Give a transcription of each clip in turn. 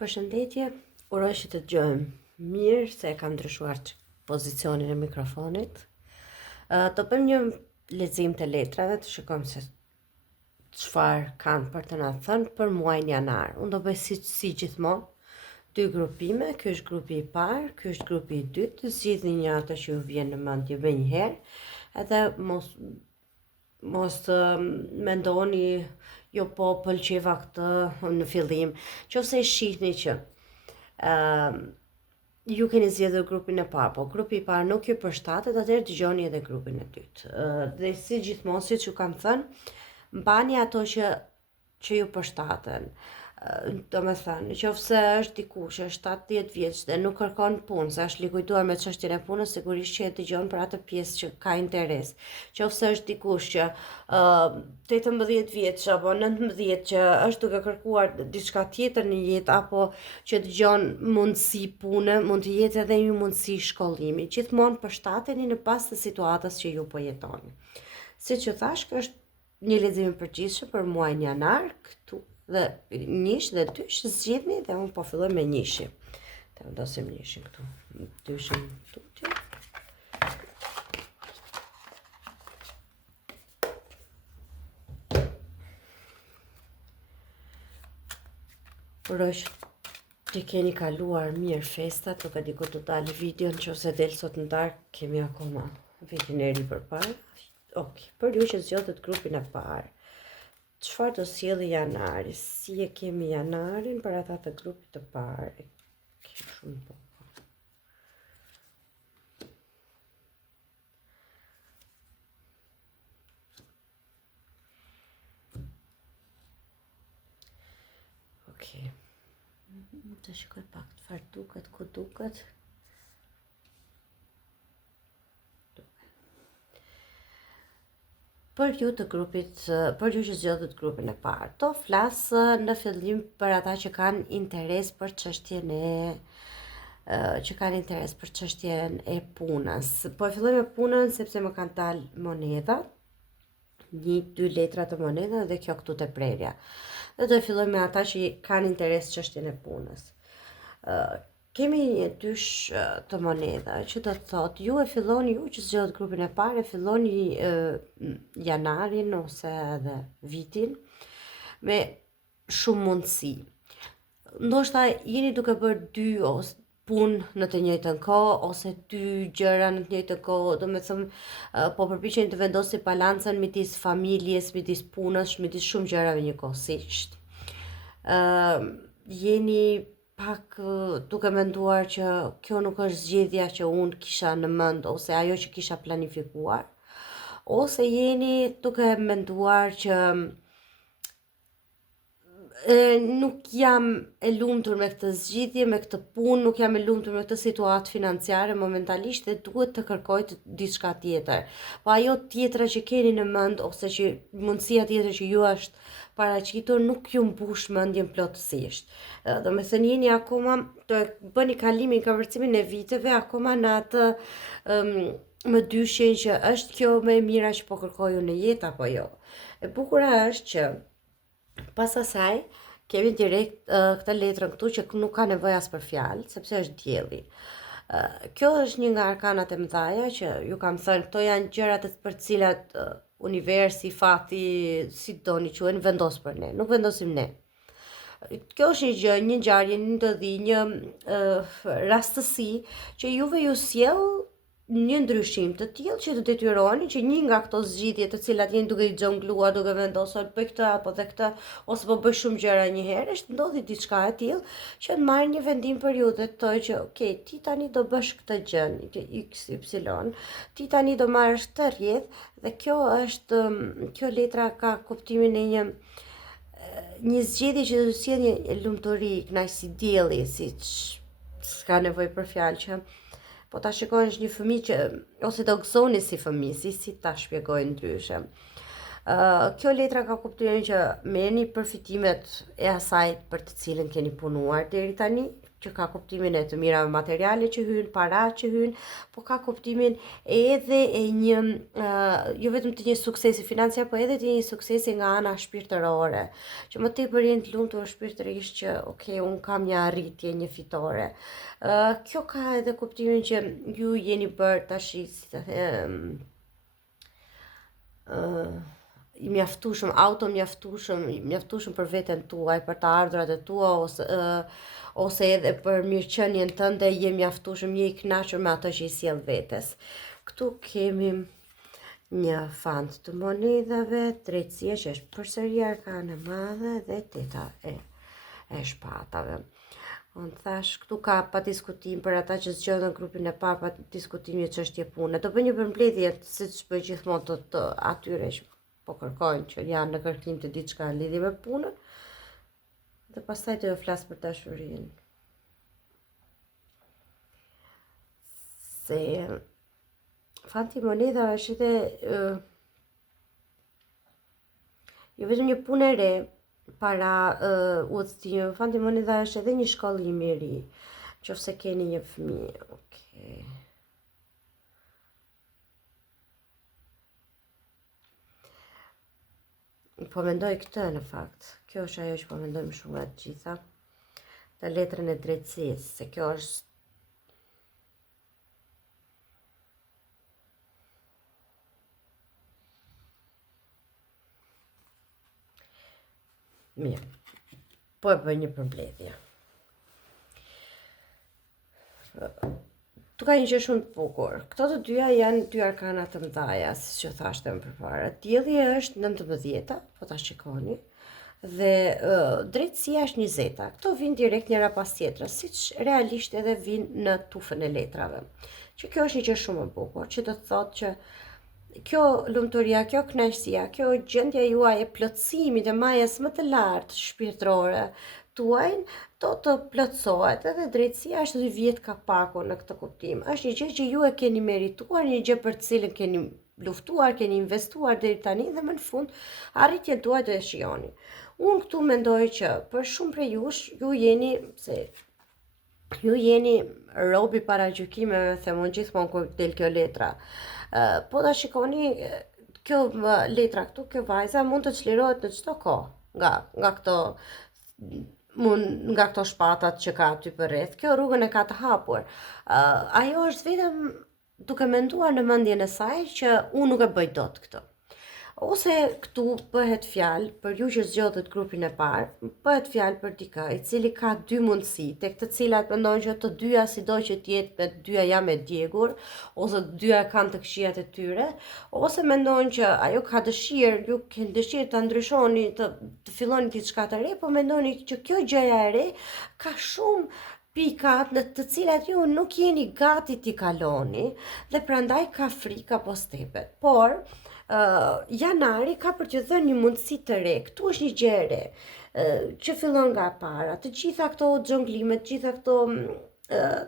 Përshëndetje, uroj që të dëgjojmë mirë se e kam ndryshuar pozicionin e mikrofonit. Të bëjmë një lexim të letrave, të shikojmë se çfarë kanë për të na thënë për muajin janar. Unë do bëj si gjithmonë, dy grupime, ky është grupi i parë, ky është grupi i dytë, zgjidhni një atë që ju vjen në mendje më njëherë, edhe mos mendoni jo po pëlqeva këtë në fillim, qofse e shihni që ju keni zgjedhur grupin e parë, po grupi i parë nuk ju përshtatet, atëherë dëgjoni edhe grupin e dytë. Dhe si gjithmonë, siç ju kam thënë, mbani ato që ju përshtaten. Do me thënë, nëse është dikush që është 70 vjeç dhe nuk kërkon punë, se është likujtuar me çështjen e punës, sigurisht që e dëgjon për atë pjesë që ka interes. Nëse është dikush që 18 vjeç apo 19 që është duke kërkuar diçka tjetër në jetë, apo që dëgjon mundësi pune, mund të jetë edhe një mundësi shkollimi. Gjithmonë përshtateni në bazë të situatës që ju po jetoni. Siç ju thash, kjo është një lexim i përgjithshëm për muajin janar, këtu dhe njësh dhe dysh zgjidhni, dhe unë po filloj me njëshi. Të vendosim njëshin këtu, dyshin tutje. Uroj që keni kaluar mirë festat, nuk e di kur të dalë video, nëse del sot në darkë, kemi akoma vitin e ri përpara. Okej, për ju që zgjodhët grupin e parë, çfarë do sjellë janari? Si e kemi janarin për ata të grupit të parë? Shumë po. Okej. Të shikoj pak çfarë duket, ku duket. Për ju që zgjodhët grupin e parë, do flas në fillim për ata që kanë interes për çështjen e punës. Po e filloj me punën sepse më kanë dalë monedha, 1-2 letra të monedha dhe kjo këtu te prerja. Dhe do e filloj me ata që kanë interes çështjen e punës. Kemi një dysh të monedha që do të thotë ju që zgjodhët grupin e parë, e filloni janarin ose edhe vitin me shumë mundësi. Ndoshta jeni duke bërë 2 ose punë në të njëjtën kohë, ose 2 gjëra në të njëjtën kohë, do me thëmë po përpiqeni të vendosni balancën midis familjes, midis punës, midis shumë gjërave njëkohësisht. Jeni pak duke menduar që kjo nuk është zgjedhja që unë kisha në mend ose ajo që kisha planifikuar, ose jeni duke menduar që nuk jam e lumtur me këtë zgjidhje, me këtë punë, nuk jam e lumtur me këtë situatë financiare momentalisht dhe duhet të kërkoj diçka tjetër. Po ajo tjetra që keni në mend ose që mundësia tjetër që ju është paraqitur nuk ju mbush mendjen plotësisht. Do me thënë jeni akoma të bëni kalimin, kavërcimin e viteve, akoma në atë më dyshin që është kjo më e mira që po kërkoj unë në jetë apo jo. E bukura është që pas asaj kemi direkt këtë letrën këtu që nuk ka nevojë as për fjalë, sepse është dielli. Kjo është një nga arkanat e mëdha që ju kam thënë, këto janë gjërat për të cilat universi, fati, si doni quhen, vendos për ne, nuk vendosim ne. Kjo është një ngjarje, një ndodhi, një rastësi që juve ju sjell një ndryshim të tillë që të detyroheni që një nga këto zgjidhje të cilat jeni duke i xhongluar, duke vendosur bëj këtë apo dhe këtë, ose po bëj shumë gjëra një herë, është ndodhi diçka e tillë që të marrë një vendim për ju dhe të thojë që okay, ti tani do bësh këtë gjë, XY, ti tani do marrësh këtë rrjedh dhe kjo letra ka kuptimin e një zgjedhje që do të sjellë një lumturi, kënaqësi, dielli, siç s'ka nevojë për fjalë që po ta shikoni është një fëmijë që ose do gëzoni si fëmijë, si ta shpjegoj ndryshe. Kjo letra ka kuptimin që merrni përfitimet e asaj për të cilën keni punuar deri tani, që ka kuptimin e të mirave materiale që hynë, para që hynë, po ka kuptimin edhe e një, jo vetëm të një suksesi financiar, po edhe të një suksesi nga ana shpirtërore, që më tepër jeni të lumtur shpirtërisht që, unë kam një arritje, një fitore. Kjo ka edhe kuptimin që ju jeni bërë tash, si të them, i mjaftueshëm, mjaftueshëm për veten tuaj, për të ardhurat e tua, ose edhe për mirëqenien tënde, je mjaftueshëm, je i kënaqur me atë që i sjell vetes. Këtu kemi një fant të monedhave, drejtësia që është përsëri arkana e madhe dhe teta e shpatave. Unë thash, këtu ka pa diskutim për ata që zgjohen grupin e parë, pa diskutim një çështje pune. Do bëj një përmbledhje siç bëj gjithmonë të atyre që po kërkojnë, që janë në kërkim të diçka në lidhje me punën, dhe pastaj të flas për dashurinë. Se fanti monedha është edhe jo vetëm një punë e re para udhëtimit, fanti monedha është edhe një shkollim i ri, nëse keni një fëmijë. Po mendoj këtë në fakt, kjo është ajo që po mendojmë shumë nga të gjitha, të letrën e drejtësisë, se kjo është mirë, po e bëj një përmbledhje. Tu ka një gjë shumë të bukur. Këto të dyja janë dy arkana të mëdha, siç që thashte më përpara. Dielli është 19, po ta shikoni, dhe drejtësia është 20. Këto vinë direkt njëra pas tjetrës, siç realisht edhe vinë në tufën e letrave. Që kjo është një gjë shumë e bukur, që do të thotë që kjo lumturia, kjo kënaqësia, kjo gjendja juaj e plotësimit e majës më të lartë shpirtërore tuajnë, do të plotësohet, edhe drejtësia është 2 vjet ka paku në këtë kuptim. Është një gjë që ju e keni merituar, një gjë për të cilën keni luftuar, keni investuar deri tani, dhe më në fund arritjen tuaj do e shijoni. Unë këtu mendoj që për shumë prej jush, ju jeni robi para gjykimeve, themon gjithmonë kur del kjo letra. Po ta shikoni, kjo letra këtu, kjo vajza mund të çlirohet në çdo kohë nga këto shpatat që ka aty përreth. Kjo rrugën e ka të hapur. Ajo është vetëm duke menduar në mendjen e saj që unë nuk e bëj dot këtë. Ose këtu bëhet fjalë për ju që zgjodhet grupin e parë, bëhet fjalë për dikë i cili ka 2 mundësi, tek të cilat mendojnë që të dyja sido që të jetë, me të dyja jam e djegur, ose të dyja kanë të këqijat e tyre, ose mendojnë që ajo ka dëshirë, ju keni dëshirë të ndryshoni, të filloni diçka të re, po mendoni që kjo gjëja e re ka shumë pikat në të cilat ju nuk jeni gati t'i kaloni, dhe prandaj ka frikë apo stepet. Por janari ka për t'ju dhënë një mundësi të re. Këtu është një gjë e re që fillon nga para. Të gjitha këto xhonglime, të gjitha këto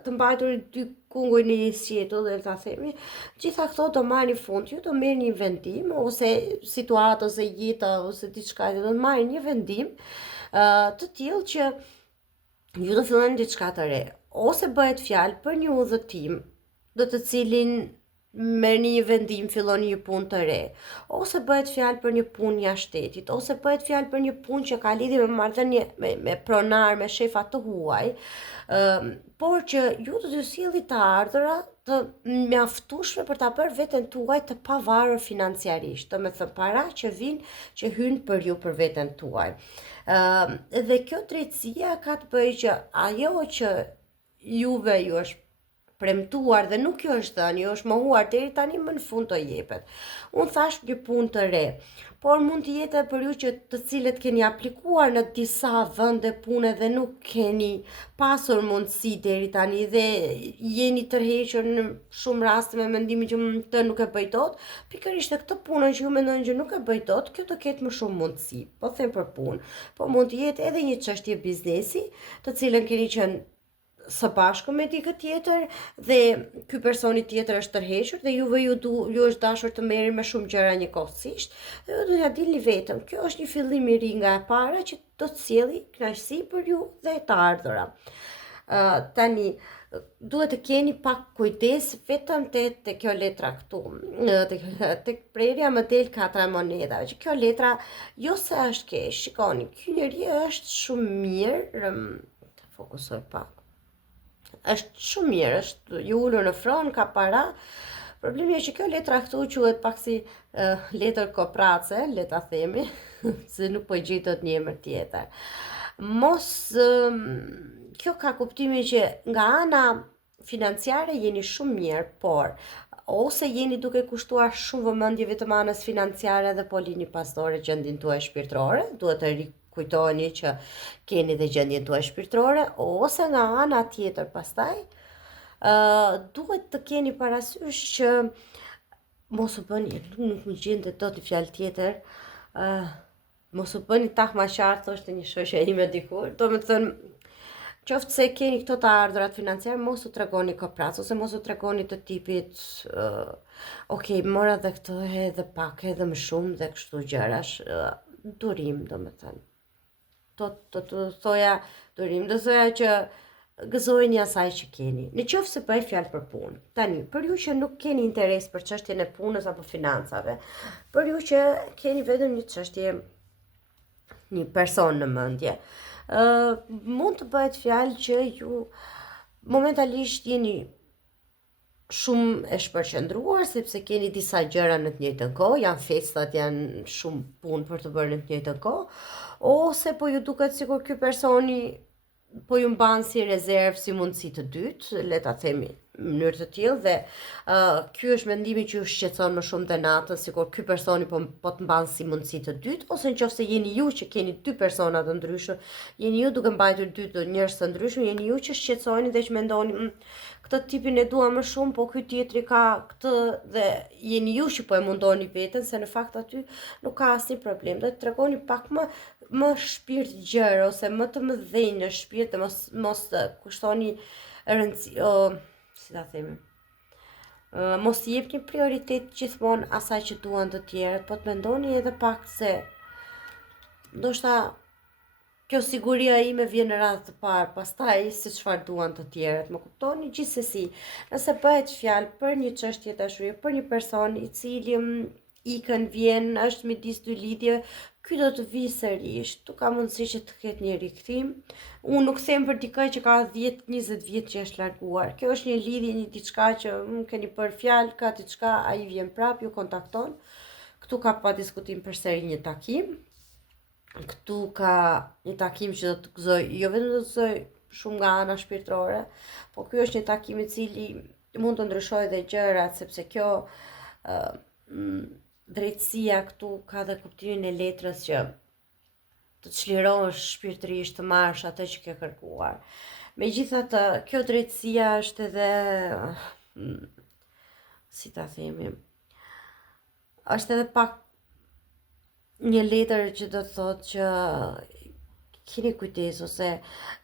të mbajtur 2 kunguj në një sjetull, dhe ta themi, gjitha këto do marrin fund. Ju do merrni një vendim, ose situatë, ose jeta, ose diçka, do të marrin një vendim të tillë që ju do filloni diçka të re. Ose bëhet fjalë për një udhëtim, do të cilin merrni një vendim, filloni një punë të re, ose bëhet fjalë për një punë jashtë shtetit, ose bëhet fjalë për një punë që ka lidhje me marrëdhënie me pronar, me shefa të huaj, por që ju do të sjellni të ardhura të mjaftueshme për ta bërë veten tuaj të pavarur financiarisht, do të thënë para që vinë, që hynë për ju, për veten tuaj. Dhe kjo drejtësia ka të bëjë që ajo që juve ju është premtuar dhe nuk ju është dhënë, ju është mohuar deri tani, më në fund të jepet. Unë thash një punë të re, por mund të jetë për ju që të cilët keni aplikuar në disa vende pune dhe nuk keni pasur mundësi deri tani, dhe jeni tërhequr në shumë raste me mendimin që të nuk e bëj dot, pikërisht këtë punën që ju mendoni që nuk e bëj dot, kjo do ketë më shumë mundësi. Po them për punë, po mund të jetë edhe një çështje biznesi, të cilën keni qenë së bashku me dikë tjetër dhe ky personi tjetër është tërhequr dhe juve ju është dashur të merrni me shumë gjëra njëkohësisht dhe ju do t'ja dilni vetëm. Kjo është një fillim i ri nga e para që do të sjellë kënaqësi për ju dhe të ardhura. Tani duhet të keni pak kujdes vetëm te kjo letra këtu. Tek prerja më del 4 moneda, që kjo letra jo se është keq. Shikoni, ky njeri është shumë mirë, të fokusoj pak. Është shumë mirë, është i ulur në fron, ka para. Problemi është që kjo letra këtu quhet pak si letër koprace, le ta themi, se nuk po gjetet një emër tjetër. Mos kjo ka kuptimin që nga ana financiare jeni shumë mirë, por ose jeni duke kushtuar shumë vëmendje vetëm anës financiare dhe po lini pastore gjendjen tuaj shpirtërore, duhet të rikujtoni që keni dhe gjendjen tuaj shpirtërore, ose nga ana tjetër pastaj duhet të keni parasysh që mos u bëni, nuk më gjente dot i fjalë tjetër, mos u bëni tahma qartë, thoshte një shoqe ime dikur, do me thënë, qoftë se keni këto të ardhurat financiare, mos u tregoni kopras, ose mos u tregoni të tipit, ok, mora dhe këtë edhe pak, edhe më shumë dhe kështu gjërash, durim, do me thënë. Të thoja durim, do thoja që gëzojeni asaj që keni. Në qoftë se bëj fjalë për punë. Tani, për ju që nuk keni interes për çështjen e punës apo financave, për ju që keni vetëm një çështje, një person në mendje, mund të bëhet fjalë që ju momentalisht jeni shumë e shpërqendruar sepse keni disa gjëra në të njëjtën kohë, janë festat, janë shumë punë për të bërë në të njëjtën kohë, ose po ju duket sikur ky personi po ju mban si rezervë, si mundësi të dytë, le ta themi në mënyrë të tillë dhe ky është mendimi që ju shqetëson më shumë të natën, sikur ky personi po të mban si mundësi të dytë, ose nëse jeni ju që keni dy persona të ndryshëm, jeni ju duke mbajtur dy njerëz të ndryshëm, jeni ju që shqetësoheni dhe që mendoni këtë tipin e dua më shumë, po ky tjetri ka këtë dhe jeni ju që po e mundoni veten, se në fakt aty nuk ka asnjë problem. Do të tregoni pak më shpirt gjërë ose më të mëdhenj në shpirt, mos kushtoni rëndësi, si ta themi, mos i jepni prioritet gjithmonë asaj që duan të tjerët, po të mendoni edhe pak se ndoshta kjo siguria ime vjen në radhë të parë, pastaj se çfarë duan të tjerët, më kuptoni? Gjithsesi, nëse bëhet fjalë për një çështje dashurie, për një person i cili ikën vjen, është midis dy lidhje, ky do të vi sërish, tu ka mundësi që të ketë një rikthim. Unë nuk them për dikë që ka 10-20 vjet që është larguar. Kjo është një lidhje, një diçka që keni për fjalë, ka diçka, ai vjen prap, ju kontakton. Ktu ka pa diskutim përsëri një takim. Këtu ka një takim që do të gëzoj, jo vetëm do të gëzoj shumë nga ana shpirtërore, po ky është një takim i cili mund të ndryshojë dhe gjërat, sepse kjo drejtësia këtu ka dhe kuptimin e letrës që të çlirohesh shpirtërisht, të marrësh atë që ke kërkuar. Megjithatë, kjo drejtësia është edhe si ta themi, është edhe pak një letër që do të thotë që keni kujdes ose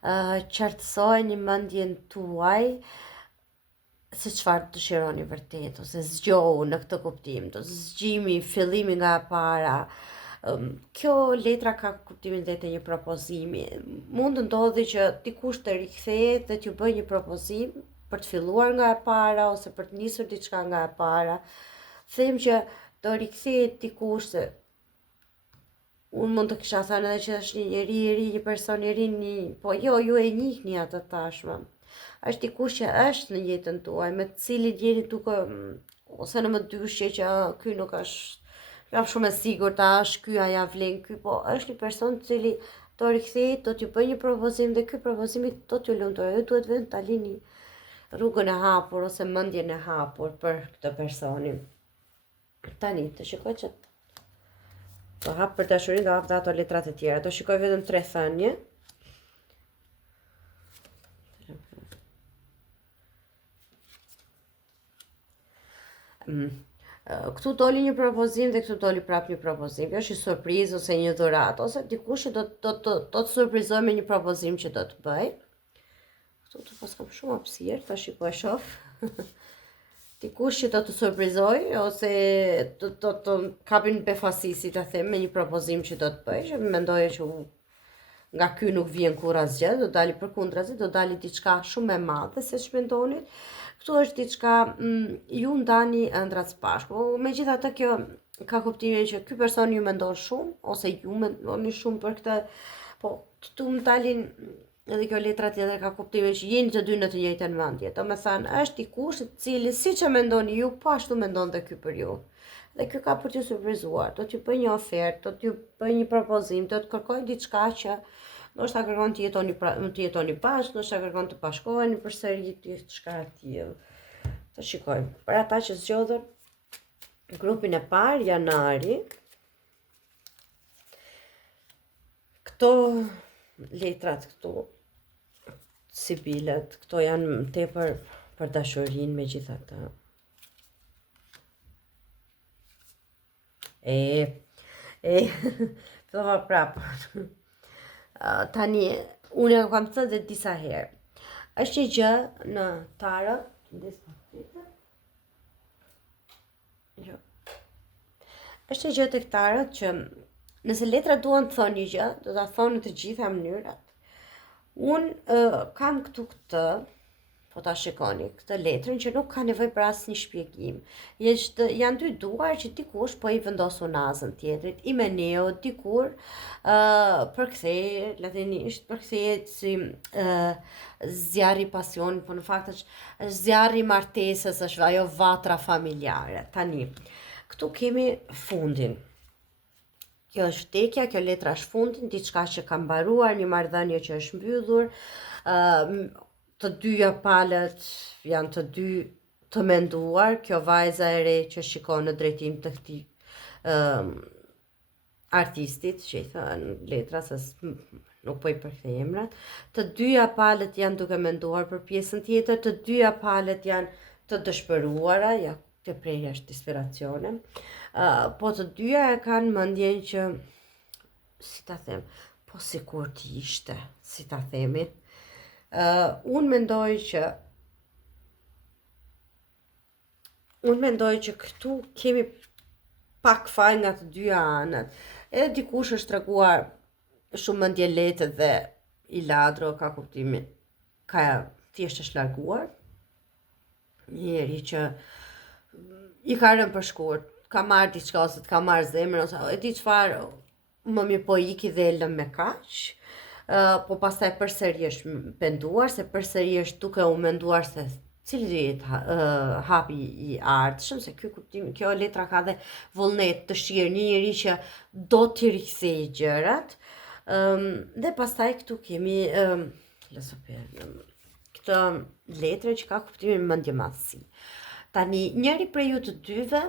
qartësojeni mendjen tuaj se çfarë dëshironi vërtet, ose zgjohu në këtë kuptim, të zgjimi, fillimi nga e para. Kjo letra ka kuptimin dhe të një propozimi. Mund të ndodhi që dikush të rikthehet dhe t'ju bëjë një propozim për të filluar nga e para ose për të nisur diçka nga e para. Them që të rikthehet dikush se unë mund të kisha thënë edhe që është një njeri i ri, një person i ri, po jo, ju e njihni atë tashmë. Është dikush që është në jetën tuaj, me të cilin jeni duke ose në më dyshje që ky nuk është, jam shumë e sigurt ta është ky, aja vlen ky, po është një person i cili do rikthehet, do t'ju bëjë një propozim dhe ky propozim do t'ju lumturojë. Ju duhet vetëm ta lini rrugën e hapur ose mendjen e hapur për këtë personin. Tani të shikoj që do hap për dashurinë, do hap dhe ato letrat e tjera. Do shikoj vetëm 3 thënie. Këtu doli një propozim dhe këtu doli prap një propozim. Kjo është një surprizë ose një dhuratë, ose dikush që do të surprizojë me një propozim që do të bëj. Këtu të pas kam shumë hapësirë, ta shikoj shoh. Dikush që do të surprizoj, ose të kapin befasi, si ta them, me një propozim që do të bëj, që mendoje që nga ky nuk vjen kur asgjë, do dali përkundrazi, do dali diçka shumë më e madhe se ç'mendonit. Këtu është diçka, ju ndani ëndrat së bashku. Megjithatë kjo ka kuptimin që ky person ju mendon shumë, ose ju mendoni shumë për këtë, po këtu më dalin edhe kjo letra tjetër ka kuptimin që jeni të dy në të njëjtën mendje. Domethënë është dikush i cili siç e mendoni ju, po ashtu mendon dhe ky për ju. Dhe kjo ka për t'ju surprizuar, do t'ju bëj një ofertë, do t'ju bëj një propozim, do të kërkoj diçka që ndoshta kërkon të jetoni bashkë, ndoshta kërkon të bashkoheni përsëri, diçka e tillë. Të shikojmë. Për ata që zgjodhën grupin e parë, janari, këto letrat këtu, sibilet, këto janë tepër për dashurinë megjithatë. Thova prapë. Tani, unë kam thënë dhe disa herë. Është një gjë në tarot, jo. Është një gjë tek tarot që nëse letrat duan të thonë një gjë, do ta thonë në të gjitha mënyrat. Unë kam këtu këtë, po ta shikoni, këtë letrën që nuk ka nevojë për asnjë shpjegim. Janë dy duar që dikush po i vendos unazën tjetrit, i meneu, dikur përkthej, latinisht, përkthehet si zjarri i pasionit, po në fakt është zjarri i martesës, është ajo vatra familjare. Tani, këtu kemi fundin. Kjo është vdekja, kjo letra është fundin, diçka që ka mbaruar, një marrëdhënie që është mbyllur. Të dyja palët janë të dy të menduar, kjo vajza e re që shikon në drejtim të këtij artistit, që i thënë letra, se nuk po i përkthej emrat. Të dyja palët janë duke menduar për pjesën tjetër, të dyja palët janë të dëshpëruara, ja të prerja është disperacione, po të dyja e kanë mendjen që, si ta them, po sikur të ishte, si ta themi. Unë mendoj që këtu kemi pak faj nga të dyja anët. Edhe dikush është treguar shumë mendje lehtë dhe i ladro, ka kuptimin, ka thjesht është larguar. Njeri që i ka rënë për shkurt, ka marrë diçka ose të ka marrë zemrën ose e di çfarë, më mirë po iki dhe e lëm me kaq. Po pastaj përsëri është penduar, se përsëri është duke u menduar se cili hapi i ardhshëm, se kjo letra ka dhe vullnet, dëshirë, një njeri që do t'i rikthejë gjërat. Dhe pastaj këtu kemi këtë letrë që ka kuptimin mendje madhësi. Tani, njëri prej ju të dyve,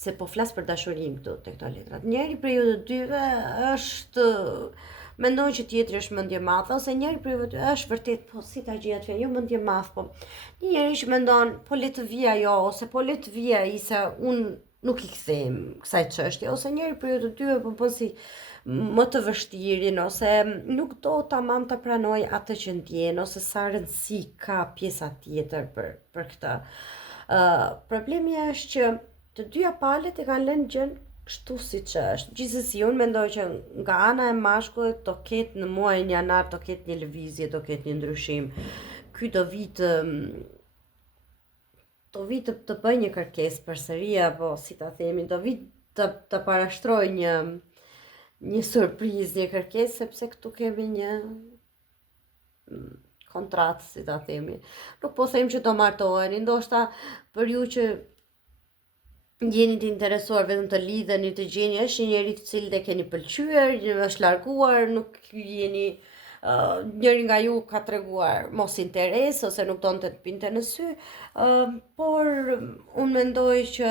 se po flas për dashurinë këtu te këto letrat, njëri prej ju të dyve është mendon që tjetri është mendje madhe, ose njëri prej juve është vërtet, po si ta gjej atë, jo mendje madh, po një njeri që mendon, po le të vija jo, ose po le të vija ai se unë nuk i kthehem kësaj çështje, ose njëri prej juve të dyve po bën si më të vështirin, ose nuk do tamam të pranoj atë që ndjen, ose sa rëndësi ka pjesa tjetër për këtë. Problemi është që të dyja palët e kanë lënë gjën kështu siç është. Gjithsesi, unë mendoj që nga ana e mashkullit do ketë në muajin janar, do ketë një lëvizje, do ketë një ndryshim. Ky do vi të bëj një kërkesë përsëri, apo si ta themi, do vi të parashtroj një surprizë, një kërkesë, sepse këtu kemi një kontratë, si ta themi. Nuk po them që do martoheni, ndoshta për ju që jeni të interesuar vetëm të lidheni, të gjeni, është një njeri të cilë dhe keni pëlqyer, është larguar, nuk jeni, njëri nga ju ka treguar mos interes, ose nuk donte të pinte në sy, por unë mendoj që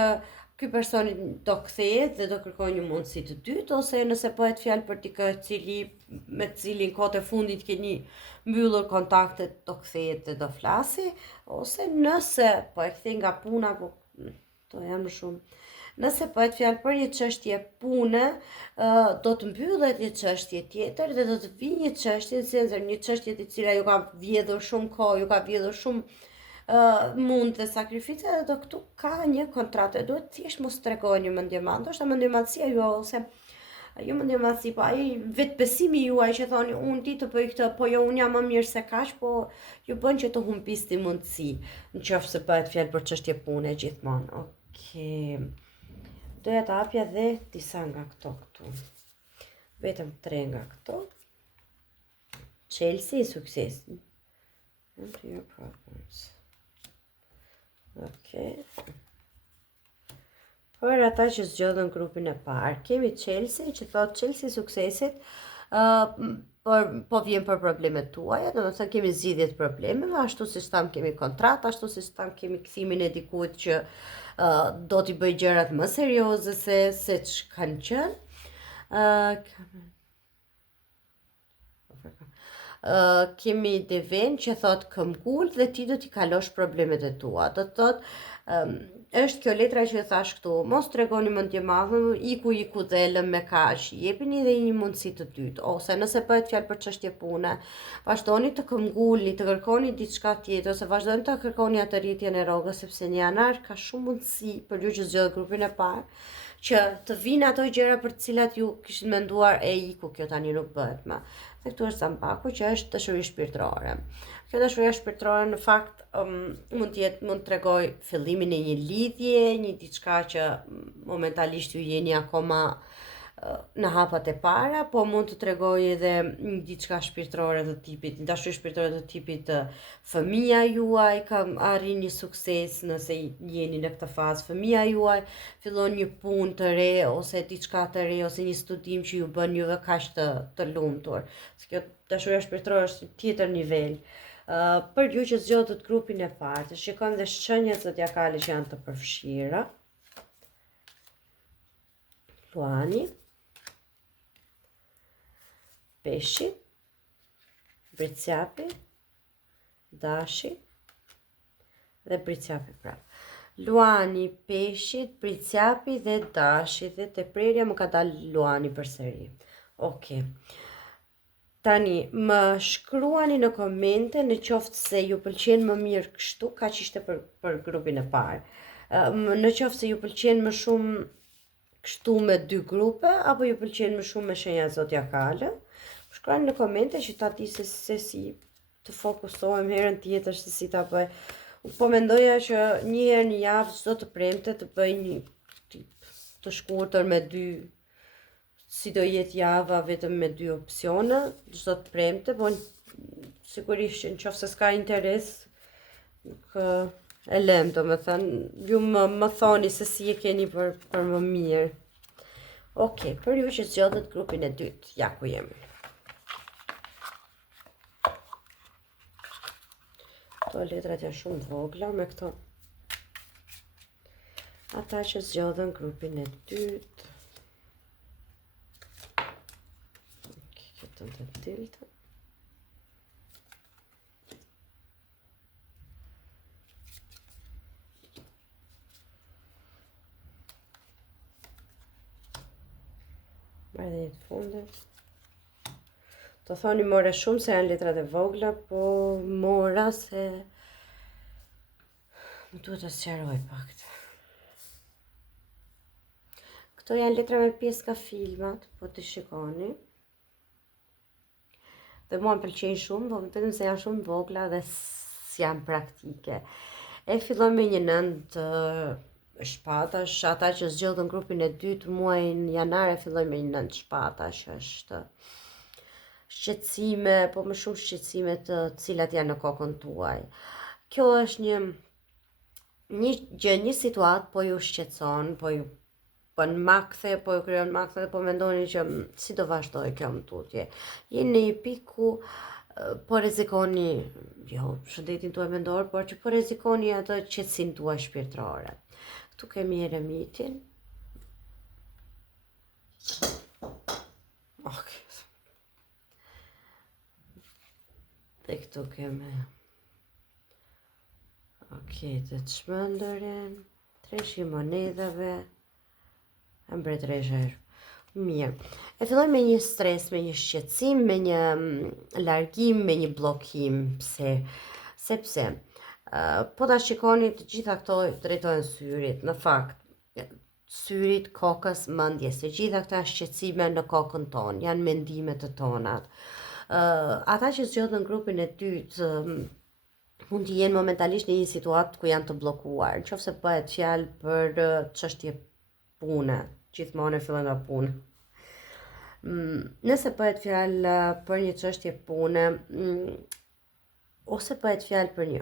ky personi do kthehet dhe do kërkojë një mundësi të dytë, ose nëse bëhet fjalë për dikë me të cilin kohët e fundit keni mbyllur kontaktet, do kthehet dhe do flasi, ose nëse po e kthej nga puna, po to jam shumë. Nëse bëhet fjalë për një çështje pune, do të mbyllet një çështje tjetër dhe do të vijë një çështje, një çështje e cila ju ka vjedhur shumë kohë, ju ka vjedhur shumë mund dhe sakrifica, dhe do këtu ka një kontratë. Duhet thjesht mos tregoni mendjemadhë, ndoshta mendjemadhësia ju ose ju mendjemadhësi, po ai vetbesimi juaj që thoni unë ti të bëj këtë, po jo unë jam më mirë se kaq, po ju bën që të humpisni mundësi, nëse bëhet fjalë për çështje pune gjithmonë. Okej. Doja të hapja dhe disa nga këto këtu. Vetëm 3 nga këto. Chelsea sukses. Into your problems. Okej. Për ata që zgjodhen grupin e parë, kemi Chelsea që thot Chelsea suksesit, po vjen për problemet tuaja, domethënë kemi zgjidhje të problemeve, ashtu siç tham kemi kontratë, ashtu siç tham kemi kthimin e dikujt që do t'i bëj gjërat më serioze se ç'kanë qenë. Kemi Deven që thot këmbgul dhe ti do t'i kalosh problemet e tua. Do të thot është kjo letra që thash këtu, mos tregoni mendjemadhë, iku dhe lëm me kaq, jepini dhe një mundësi të dytë, ose nëse bëhet fjalë për çështje pune, vazhdoni të këmbgulni, të kërkoni diçka tjetër, ose vazhdoni të kërkoni atë rritjen e rrogës, sepse në janar ka shumë mundësi për ju që zgjodh grupin e parë, që të vinë ato gjëra për të cilat ju kishin menduar iku kjo tani nuk bëhet më. Dhe këtu është Zambaku që është dashuri shpirtërore. Kjo dashuri shpirtërore në fakt mund të tregoj fillimin e një lidhje, një diçka që momentalisht ju jeni akoma në hapat e para, po mund të tregoj edhe diçka shpirtërore të tipit, një dashuri shpirtërore të tipit fëmia juaj ka arrin një sukses nëse jeni në këtë fazë, fëmia juaj fillon një punë të re ose diçka të re ose një studim që ju bën juve kaq të lumtur. Kjo dashuria shpirtërore është tjetër nivel. Për ju që zgjodhët grupin e parë, të shikojmë dhe shenjat zodiakale që janë të përfshira. Luani, Peshi, Bricjapi, Dashi dhe Bricjapi prapë. Luani, Peshit, Bricjapi dhe Dashi dhe te prerja më ka dalë Luani përsëri. Okej. Tani, më shkruani në komente në qoftë se ju pëlqen më mirë kështu, kaq ishte për grupin e parë. Në qoftë se ju pëlqen më shumë kështu me 2 grupe, apo ju pëlqen më shumë me shenja zodiakale, shkruani në komente që ta di se si të fokusohem herën tjetër se si ta bëj. Po mendoja që një herë në javë çdo të premte të bëj një tip të shkurtër me 2, si do jetë java vetëm me 2 opsione, çdo të premte, po sigurisht që nëse s'ka interes, nuk e lëm, domethënë, ju më thoni se si e keni për më mirë. Okej, për ju që zgjodhët grupin e dytë, ja ku jemi. Këto letrat janë shumë vogla me këto. Ata që zgjodhen grupin e dytë. Këto të tiltë. Marrë dhe një të fundet. Të thoni more shumë se janë letrat e vogla, po mora se më duhet të sqaroj pak. Këto janë letra me pjesë nga filmat, po të shikoni. Dhe mua më pëlqejnë shumë, po vetëm se janë shumë vogla dhe s'janë praktike. E filloj me një 9 shpatash, ata që zgjodhen grupin e dytë muajin janar e filloj me një 9 shpatash, është shqetësime, po më shumë shqetësime të cilat janë në kokën tuaj. Kjo është një situatë, po ju shqetëson, po ju bën makthe, po ju krijon makthe, po mendoni që si do vazhdoj kjo më tutje. Jeni në një pikë ku po rrezikoni, jo shëndetin tuaj mendor, por që po rrezikoni atë qetësinë tuaj shpirtërore. Këtu kemi eremitin. Okay. Dhe këtu kemi të çmendërin, treshi monedhave, Mbretëresha. Mirë. E filloj me një stres, me një shqetësim, me një largim, me një bllokim. Sepse po ta shikoni të gjitha këto drejtojnë syrit, në fakt, syrit, kokës, mendjes, të gjitha këta shqetësime në kokën tonë, janë mendimet të tonat. Ata që zgjodhen grupin e dytë mund të jenë momentalisht në një situatë ku janë të bllokuar, nëse bëhet fjalë për çështje pune, gjithmonë e fillon nga puna. Nëse bëhet fjalë për një çështje pune, ose bëhet fjalë për një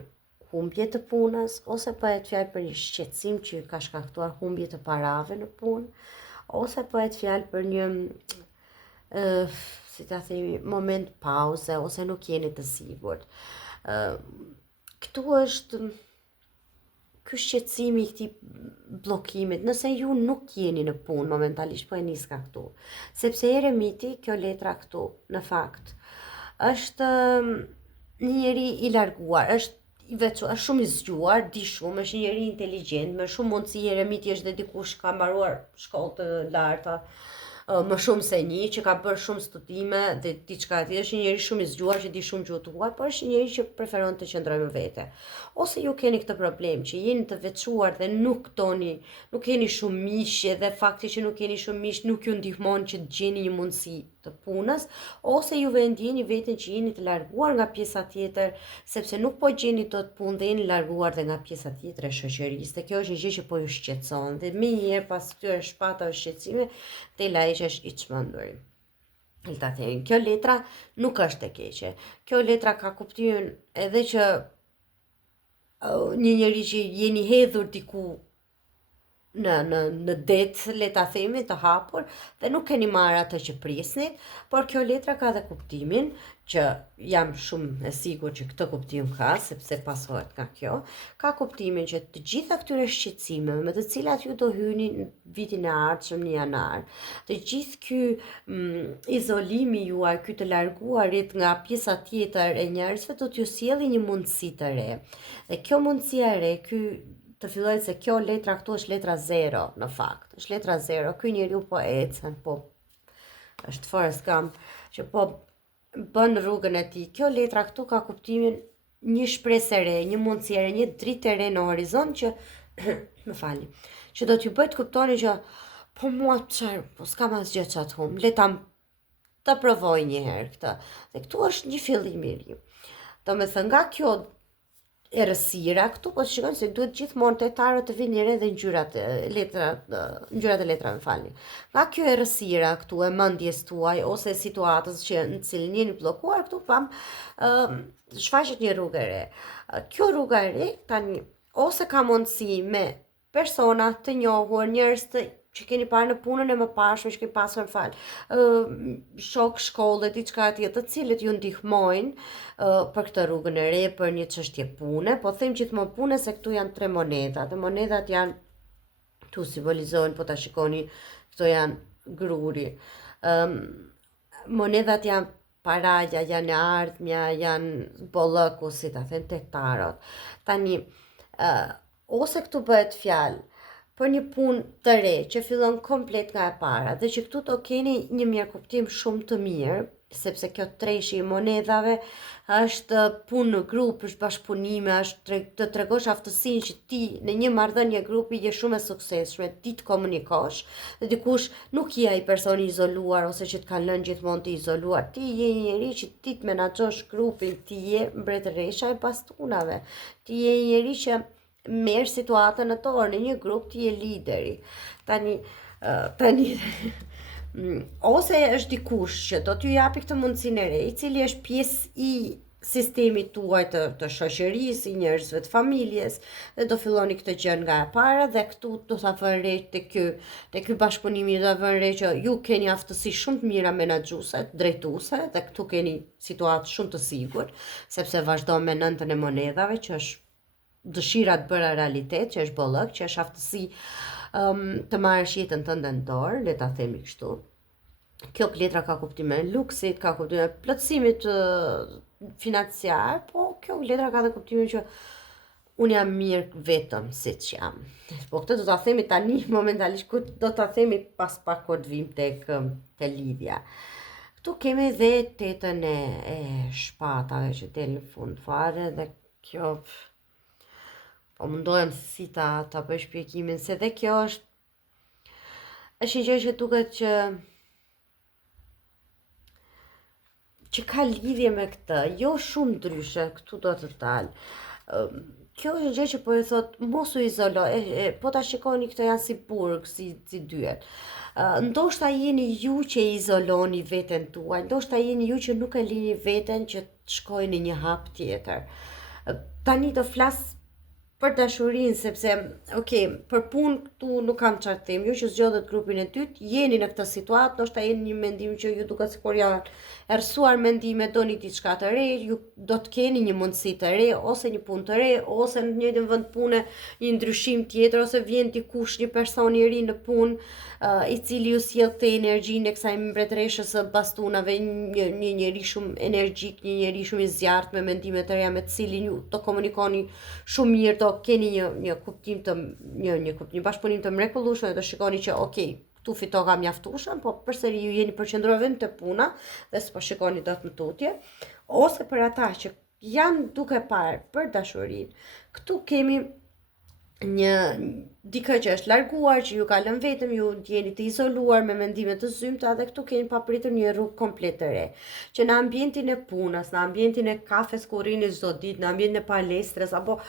humbje të punës, ose bëhet fjalë për një shqetësim që ka shkaktuar humbje të parave në punë, ose bëhet fjalë për një si ta themi, moment pauze, ose nuk jeni të sigurt. Këtu është ky shqetësimi i këtij bllokimit, nëse ju nuk jeni në punë momentalisht, po e nis nga këtu. Sepse eremiti, kjo letra këtu, në fakt, është një njeri i larguar, është shumë i zgjuar, di shumë, është një njeri inteligjent, me shumë mundësi. Eremiti është dhe dikush ka mbaruar shkollë të larta, më shumë se një, që ka bërë shumë studime dhe diçka tjetër, është një njeri shumë i zgjuar që di shumë gjuhë të huaj, por është një njeri që preferon të qëndrojë me vete. Ose ju keni këtë problem që jeni të veçuar dhe nuk keni shumë miq, dhe fakti që nuk keni shumë miq nuk ju ndihmon që të gjeni një mundësi të punës, ose juve ndjeni veten që jeni të larguar nga pjesa tjetër, sepse nuk po gjeni dot punë dhe jeni larguar dhe nga pjesa tjetër e shoqërisë. Dhe kjo është një gjë që po ju shqetëson. Dhe menjëherë pas këtyre shpatave shqetësime, Tela është i çmendur. Kjo letra nuk është e keqe. Kjo letra ka kuptimin edhe që një njeri që jeni hedhur diku në det, le ta themi, të hapur, dhe nuk keni marrë atë që prisnit, por kjo letra ka dhe kuptimin që jam shumë e sigurt që këtë kuptim ka, sepse pasohet nga kjo, ka kuptimin që të gjitha këtyre shqetësimeve me të cilat ju do hyni në vitin e ardhshëm në janar, të gjithë ky izolimi juaj, ky të larguarit nga pjesa tjetër e njerëzve, do t'ju sjellë një mundësi të re. Dhe kjo mundësia e re, të filloj se kjo letra këtu është letra 0, në fakt. Është letra 0. Ky njeriu po ecën, është Forrest Gump, që po bën rrugën e tij. Kjo letra këtu ka kuptimin një shpresë e re, një mundësi e re, një dritë e re në horizont që që do t'ju bëjë të kuptoni që po mua çfarë, po s'kam asgjë çat humb. Le ta provoj një herë këtë. Dhe këtu është një fillim i ri. Domethënë nga kjo errësira këtu po shikojnë se duhet gjithmonë tetarët të vinë re dhe ngjyrat e letrave, Nga kjo errësira këtu e mendjes tuaj ose situatës që në cilën jeni bllokuar, këtu shfaqet një rrugë e re. Kjo rruga e re tani ose ka mundësi me persona të njohur, njerëz që keni parë në punën e mëparshme, që keni pasur shok shkolle, diçka tjetër, të cilët ju ndihmojnë për këtë rrugën e re, për një çështje pune. Po them gjithmonë pune se këtu janë 3 moneda. Dhe monedat janë tu simbolizojnë, po ta shikoni, këto janë gruri. Monedat janë paraja, janë ardhmja, janë bollëku, si ta them, tek tarot. Tani ose këtu bëhet fjalë për një punë të re që fillon komplet nga e para, dhe që këtu do keni një mirëkuptim shumë të mirë, sepse kjo treshi i monedhave është punë në grup, është bashkëpunime, është të tregosh aftësinë që ti në një marrëdhënie grupi je shumë e suksesshme, ti të komunikosh, dhe dikush nuk je ai personi izoluar ose që të kanë lënë gjithmonë të izoluar. Ti je një njeri që ti të menaxhosh grupin, ti je mbretëresha e bastunave. Ti je një njeri që merr situatën në dorë, në një grup ti je lideri. Tani ose është dikush që do t'ju japi këtë mundësinë e re, i cili është pjesë i sistemit tuaj të shoqërisë, i njerëzve të familjes, dhe do filloni këtë gjë nga e para, dhe këtu do ta vënë re te ky bashkëpunimi, do ta vënë re që ju keni aftësi shumë të mira menaxhuese, drejtuese, dhe këtu keni situatë shumë të sigurt, sepse vazhdon me 9-ën e monedhave, që është dëshira të bëra realitet, që është bollëk, që është aftësi të marrësh jetën tënde në dorë, le ta themi kështu. Kjo letra ka kuptimin e luksit, ka kuptimin e plotësimit financiar, po kjo letra ka dhe kuptimin që unë jam mirë vetëm si që jam. Po këtë do të themi tani momentalisht, do të themi pas pak kur të vim te lidhja. Këtu kemi dhe tetën e shpatave që del në fund fare dhe kjo po mundohem si ta bëj shpjegimin se dhe kjo është një gjë që duket që ka lidhje me këtë, jo shumë ndryshe, këtu do të dalë. Kjo është një gjë që po e thot, mos u izolo, po ta shikoni këto janë si burg, si dyert. Ndoshta jeni ju që izoloni veten tuaj, ndoshta jeni ju që nuk e lini veten që të shkojë në një hap tjetër. Tani do flas për dashurinë, sepse, për punë këtu nuk kam çfarë them, ju që zgjodhet grupin e dytë, jeni në këtë situatë, ndoshta jeni një mendim që ju duket sikur janë errësuar mendime, doni diçka të re, ju do të keni një mundësi të re, ose një punë të re, ose në njëjtin vend pune një ndryshim tjetër, ose vjen dikush, një person i ri në punë, i cili ju sjell të energjinë e kësaj mbretëreshës së bastunave, një njeri shumë energjik, një njeri shumë i zjarrt me mendime të reja me të cilin ju do komunikoni shumë mirë, do keni një kuptim të një bashkëpunim të mrekullueshëm, do shikoni që këtu fitoka mjaftueshëm, po përsëri ju jeni përqendruar vetëm te puna dhe s'po shikoni dot në tutje, ose për ata që janë duke parë për dashurinë. Këtu kemi dikë që është larguar, që ju ka lënë vetëm, ju jeni të izoluar me mendime të zymta dhe këtu keni papritur një rrugë komplet të re. Që në ambientin e punës, në ambientin e kafes ku rrini çdo ditë, në ambientin e palestres apo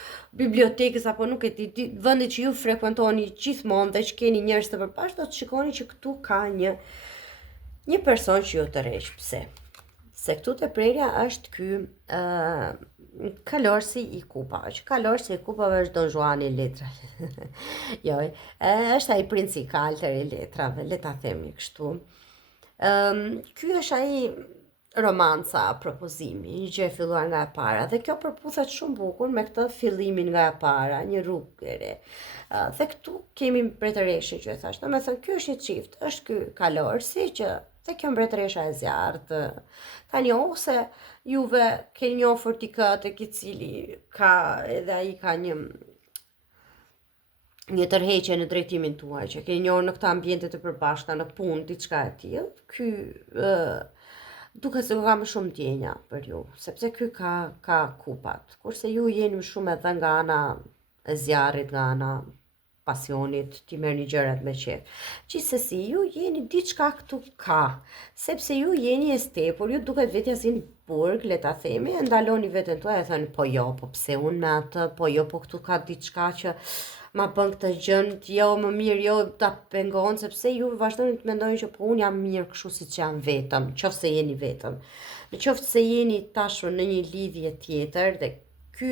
bibliotekës apo nuk e di, vendi që ju frekuentoni gjithmonë dhe që keni njerëz të përbashkët, do të shikoni që këtu ka një person që ju tërheq. Pse? Se këtu te prerja është ky kalorësi i kupave, që kalorësi i kupave është Don Juani i letrave. Jo, është ai princi i kaltër i letrave, le ta themi kështu. Ky është ai romanca, propozimi, një gjë e filluar nga e para, dhe kjo përputhet shumë bukur me këtë fillimin nga e para, një rrugë e re. Dhe këtu kemi mbretëreshën që e thash, domethënë ky është një çift, është ky kalorësi që dhe kjo mbretëresha e zjarrt. Tani ose juve keni njohur dikë tek i cili ka edhe ai ka një tërheqje në drejtimin tuaj, që keni njohur në këtë ambiente të përbashkëta, në punë, diçka e tillë. Ky duket se ka më shumë ndjenja për ju, sepse ky ka kupat, kurse ju jeni më shumë edhe nga ana e zjarrit, nga ana pasionit, ti merrni gjërat me qejf. Gjithsesi, ju jeni diçka këtu sepse ju jeni e stepur, ju duket vetja si një burg, le ta themi, e ndaloni veten tuaj e thoni po pse unë me atë, po këtu ka diçka që ma bën këtë gjën, jo më mirë, jo ta pengon, sepse ju vazhdoni të mendoni që po unë jam mirë kështu siç jam vetëm, nëse jeni vetëm. Nëse jeni tashmë në një lidhje tjetër dhe ky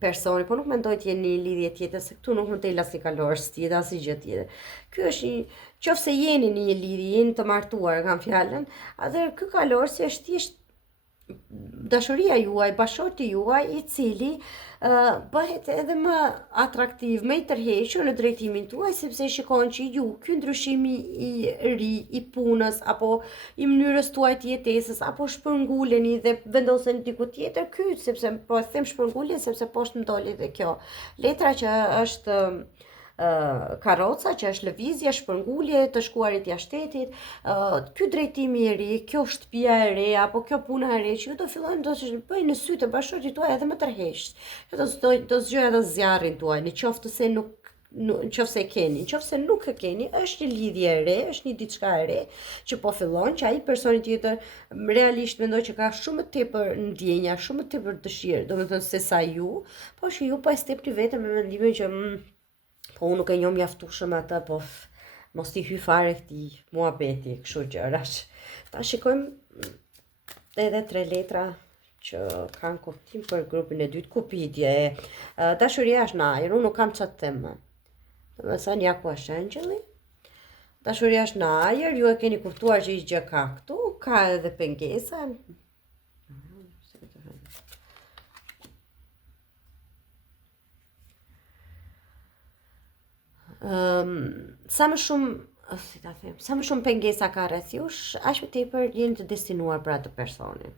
personi, po nuk mendoj të jeni një lidhje tjetër, se këtu nuk më del asnjë kalorës tjetër, asnjë gjë tjetër. Ky është nëse jeni në një lidhje, jeni të martuar, kam fjalën, atëherë ky kalorës është thjesht dashuria juaj, bashorti juaj, i cili bëhet edhe më atraktiv, më i tërhequr në drejtimin tuaj, sepse shikon që ju, ky ndryshim i ri, i punës, apo i mënyrës tuaj të jetesës, apo shpërnguleni dhe vendoseni diku tjetër, ky, sepse po e them shpërngulje, sepse poshtë më doli dhe kjo letra që është karroca, që është lëvizje, shpërngulje, të shkuarit jashtë shtetit, ky drejtimi i ri, kjo shtëpia e re, apo kjo puna e re, që ju do fillojnë do të bëjnë në sy të bashkëshortit tuaj edhe më tërheqës. Ju do zgjojë edhe zjarrin tuaj, nëse nëse e keni, nëse nuk e keni, është një lidhje e re, është një diçka e re që po fillon, që ai personi tjetër realisht mendoj që ka shumë të tepër ndjenja, shumë të tepër dëshirë, domethënë se sa ju, po që ju po e stepni vetëm me mendimin që po unë nuk e njoh mjaftueshëm atë, po mos i hy fare këtij muhabeti, kështu gjërash. Ta shikojmë edhe 3 letra që kanë kuptim për grupin e dytë, kupitje. Dashuria është në ajër, unë nuk kam çfarë të them. Domethënë ja ku është angjëlli. Dashuria është në ajër, ju e keni kuptuar që gjë ka këtu, ka edhe pengesa. Sa më shumë pengesa ka rreth jush, aq më tepër jeni të destinuar për atë personin.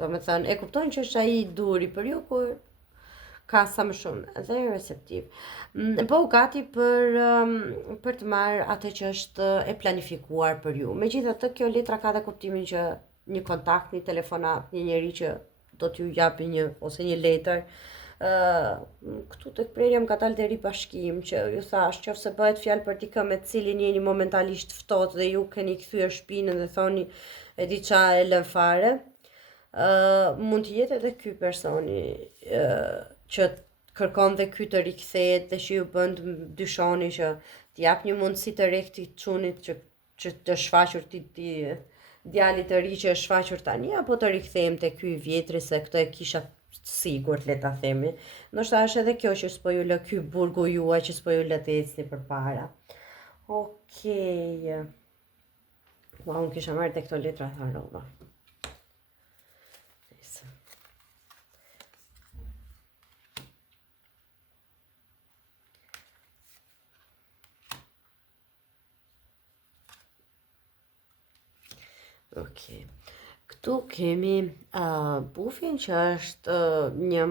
Do me thënë, e kuptojnë që është ai i duri për ju, por ka sa më shumë dhe receptiv. Po gati për të marrë atë që është e planifikuar për ju. Megjithatë, kjo letra ka dhe kuptimin që një kontakt, një telefonat, një njeri që do t'ju japi një ose një letër. Këtu të këprerja më ka talë deri bashkim që ju thash që se bëhet fjalë për dikë me cilin jeni momentalisht ftohtë dhe ju keni kthyer shpinën dhe thoni e di qa e lën fare. Mund të jetë edhe ky personi që kërkon dhe ky të rikthehet dhe që ju bën të dyshoni që t'jap një mundësi të re këtij çunit që të shfaqur ti djalit të ri që është shfaqur tani apo të rikthehem te ky i vjetri se këtë e kisha sigurt le ta themi. Ndoshta është edhe kjo që s'po ju lë ky burgu juaj që s'po ju lë të ecni përpara. Okej. Unë kisha marrë te këto letra tharova. Okej. Këtu kemi bufin që është një,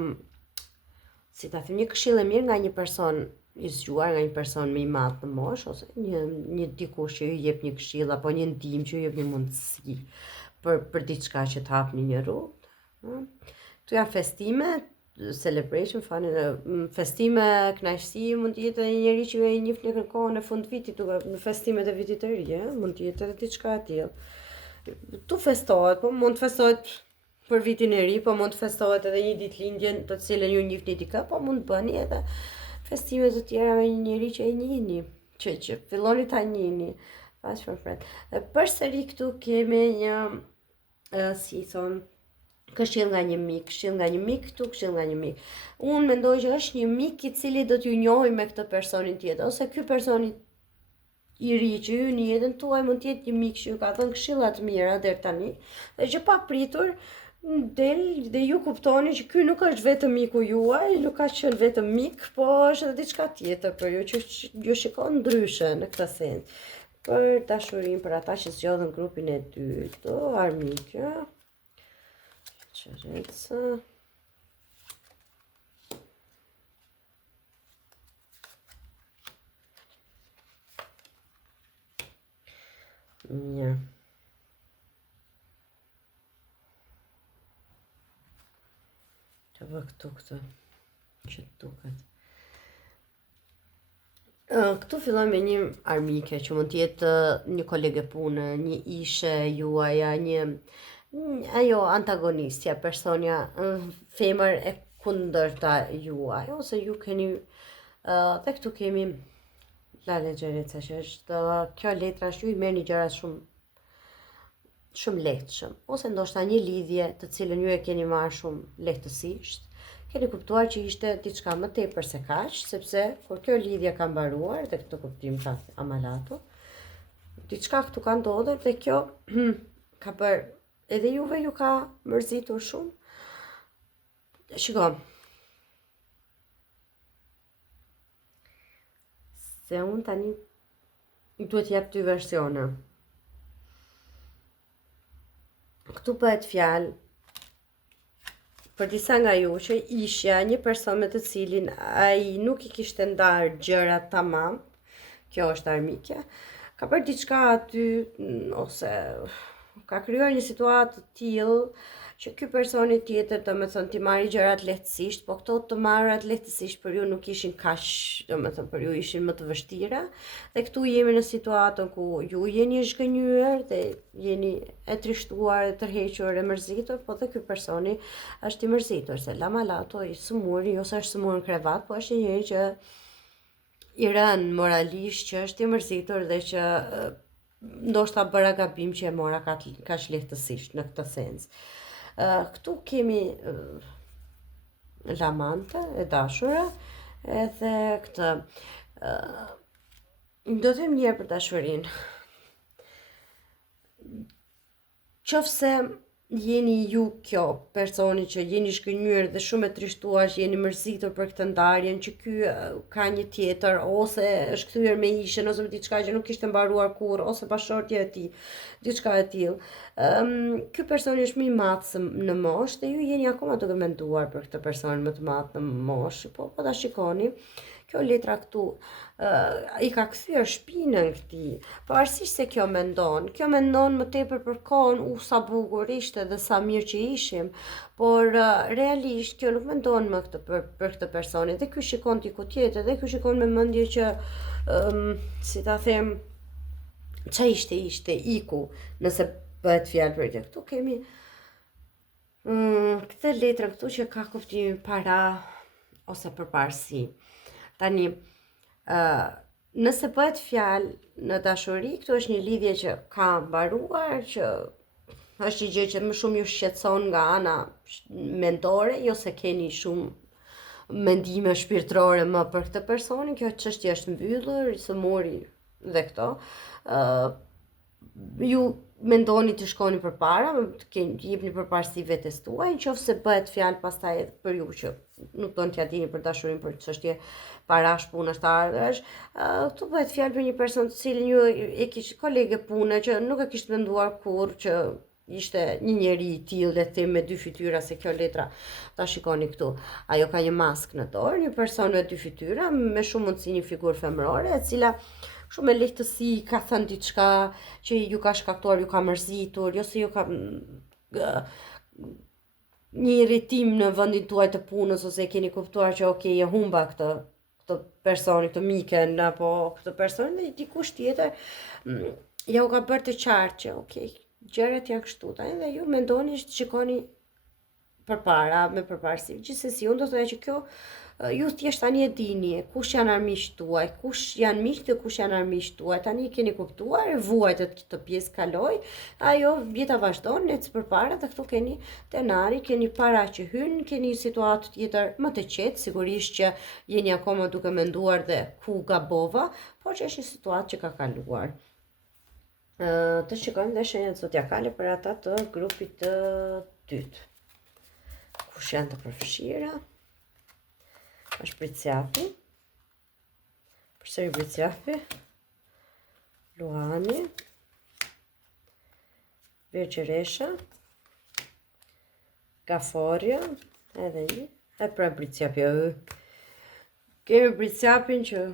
si ta them, një këshill e mirë nga një person i zgjuar, nga një person më i madh në moshë ose një dikush që ju jep një këshill apo një ndihmë që ju jep një mundësi për diçka që të hapni një rrugë. Këtu janë festime, celebration, festime, kënaqësi, mund të jetë edhe një njerëz që ju e njihni në kohën e fund vitit, në festimet e vitit të ri, mund të jetë edhe diçka e tillë. Tu festohet, po mund të festohet për vitin e ri, po mund të festohet edhe një ditëlindje të cilën ju njihni dikë, po mund të bëni edhe festime të tjera me një njerëz që e njihni, që filloni ta njihni. Pas shpërfret. Përsëri këtu kemi një si thon këshill nga një mik, këtu këshill nga një mik. Unë mendoj që është një mik i cili do t'ju njohë me këtë personin tjetër, ose ky personi i ri që ju në jetën tuaj mund të jetë një mik që ju ka thënë këshilla të mira deri tani, dhe që pa pritur del dhe ju kuptoni që ky nuk është vetëm miku juaj, nuk ka qenë vetëm mik, po është edhe diçka tjetër për ju që ju shikon ndryshe në këtë sens. Për dashurinë, për ata që zgjodhin grupin e dytë, armikë, qereca. Mirë. Të vë këtu këtë, që të duket. Këtu filloj me një armike që mund të jetë një kolege pune, një ishe juaja, ajo antagonistja, personja, femër e kundërta juaj, ose ju keni, dhe këtu kemi la legjereca që është kjo letra është ju i merrni gjërat shumë lehtëshëm, ose ndoshta një lidhje të cilën ju e keni marrë shumë lehtësisht, keni kuptuar që ishte diçka më tepër se kaq, sepse kur kjo lidhje ka mbaruar dhe këtë kuptim ka amalato, diçka këtu ka ndodhur dhe kjo ka bërë edhe juve ju ka mërzitur shumë. Shiko, se unë tani duhet jap dy versione. Këtu bëhet fjalë për disa nga ju që ishja një person me të cilin ai nuk i kishte ndarë gjërat tamam, kjo është armikja, ka bërë diçka aty ose ka krijuar një situatë të tillë që ky personi tjetër domethënë ti marrë gjërat lehtësisht, po këto të marrat lehtësisht për ju nuk ishin kaq, domethënë për ju ishin më të vështira, dhe këtu jemi në situatën ku ju jeni zhgënjyer dhe jeni e trishtuar, e tërhequr, e mërzitur, po dhe ky personi është i mërzitur se la malato i sëmur, jo se është sëmur në krevat, po është një njeri që i rënë moralisht, që është i mërzitur dhe që ndoshta bëra gabim që e mora kaq lehtësisht në këtë sens. Këtu kemi lamante e dashura edhe këtë do them një për dashurinë. Qofse jeni ju kjo personi që jeni shkënjur dhe shumë e trishtuar, që jeni mërzitur për këtë ndarjen, që ky ka një tjetër, ose është kthyer me ishin, ose me diçka që nuk kishte mbaruar kurrë, ose bashkëshortja e tij, diçka e tillë. Ky person është më i madh në moshë dhe ju jeni akoma duke menduar për këtë person më të madh në moshë, po ta shikoni. Kjo letra këtu i ka kthyer shpinën këtij, pavarësisht se kjo mendon më tepër për kohën, sa bukur ishte dhe sa mirë që ishim, por realisht kjo nuk mendon më për këtë personin, dhe ky shikon diku tjetër, dhe ky shikon me mendje që si ta them, ç'a ishte iku, nëse bëhet fjalë për këtë. Këtu kemi këtë letrën këtu që ka kuptimin para ose përparësi. Tani, nëse bëhet fjalë në dashuri, këtu është një lidhje që ka mbaruar, që është një gjë që më shumë ju shqetëson nga ana mendore, jo se keni shumë mendime shpirtërore më për këtë personin, kjo çështje është mbyllur, së mori dhe këto. Ju mendoni të shkoni përpara, të jepni përparësi vetes tuaj, nëse bëhet fjalë pastaj për ju që nuk don t'ja dini për dashurinë, për çështje parash punësh të ardhurash, këtu bëhet fjalë për një person të cilin ju e kishte kolege pune që nuk e kishte menduar kurrë që ishte një njeri i tillë, le të them me dy fytyra, se kjo letra ta shikoni këtu. Ajo ka një maskë në dorë, një person me dy fytyra, me shumë mundësi një figurë femërore, e cila shumë me lehtësi ka thënë diçka që ju ka shkaktuar, ju ka mërzitur, jo se ju ka një irritim në vendin tuaj të punës, ose e keni kuptuar që okay, e humba këtë personi, këtë miken, apo këtë person, dhe dikush tjetër ja u ka bërë të qartë që okay, gjërat janë kështu tani, dhe ju mendoni që shikoni përpara, me përparësi. Gjithsesi, unë do të thoya që kjo ju thjesht tani e dini kush janë armiqtë tuaj, kush janë miqtë dhe kush janë armiqtë tuaj. Tani keni kuptuar, vuajtet këtë pjesë kaloj, ajo jeta vazhdon, ecë përpara, dhe këtu keni denari, keni para që hyn, keni situatë tjetër më të qetë, sigurisht që jeni akoma duke menduar dhe ku gabova, por që është një situatë që ka kaluar. Të shikojmë dhe shenjat zodiakale për ata të grupit të dytë. Kush janë të përfshira? Është Briciapi, përsëri Briciapi, Luani, Vergjeresha, Gaforia, edhe një, e pra Briciapi. Kemi Briciapin që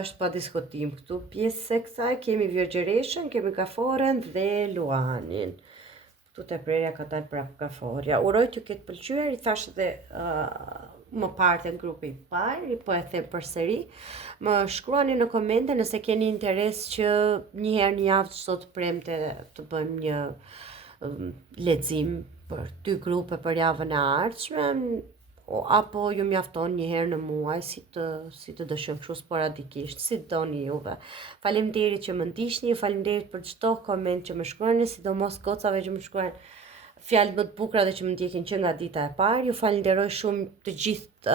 është pa diskutim këtu, pjesë e kësaj, kemi Vergjereshën, kemi Gaforen dhe Luanin. Këtu të prerja ka dalë prapë Gaforia. Uroj t'ju ketë pëlqyer, i thash dhe më parë në grupi i parë, po e them përsëri. Më shkruani në komente nëse keni interes që një herë në javë çdo të premte të bëjmë një lexim për 2 grupe për javën e ardhshme, apo ju mjafton një herë në muaj, si të dëshironi, kështu sporadikisht, si doni juve. Faleminderit që më ndiqni, faleminderit për çdo koment që më shkruani, sidomos gocave që më shkruajnë fjalë më të bukura dhe që më ndjekin që nga dita e parë. Ju falenderoj shumë të gjithë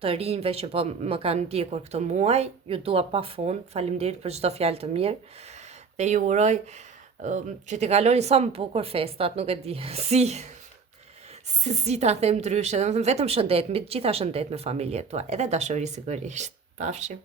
të rinjve që po më kanë ndjekur këtë muaj. Ju dua pafund. Faleminderit për çdo fjalë të mirë. Dhe ju uroj që t'i kaloni sa më bukur festat, nuk e di si ta them ndryshe, domethënë vetëm shëndet, mbi të gjitha shëndet me familjet tuaj, edhe dashuri sigurisht. Pafshim.